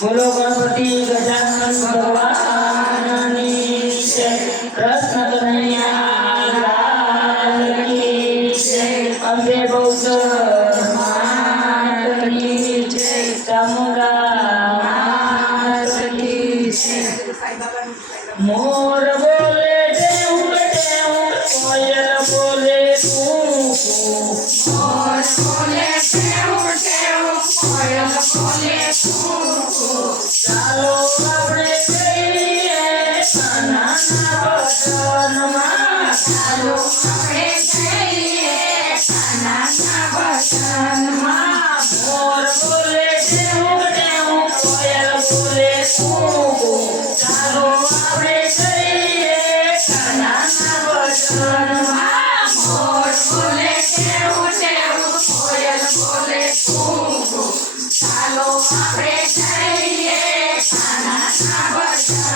બોલો ગણપતિ ગજાનન ભગવાનની જય કૃષ્ણ કનૈયાલાલની જય અંબે બૌદ્ધ માતની જય ચામુંડા જય મોર બોલે દેવ દેવ કોયલ બોલે. Hello, I'm ready. I'm not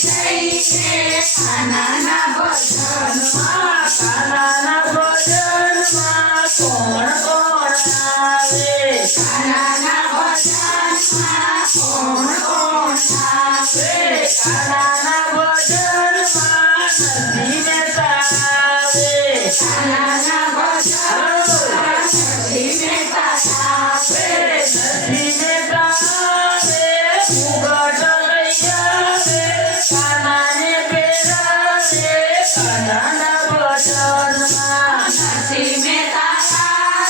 Krishna, Anana Bodha.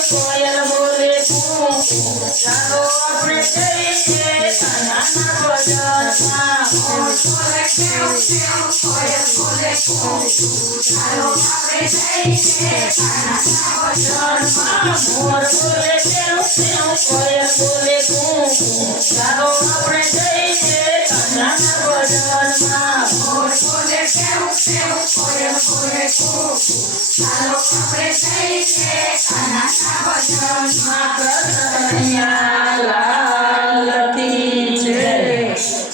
કોયલ બોલે કૂ ચાલો આપણે જઈએ ટેવ ટેવ કોયલ બોલે કૂકુ ચાલો આપણે જઈએ કાનાના ભજનમાં મોર બોલે ટેહુક ટેહુક કોયલ બોલે કૂ ચાલો આપણે જઈએ કાનાના ભજનમાં મોર seu, seu, folha, folha, fofo. Farofa presente, ana chapa, jama, balanha, la, la, pinche.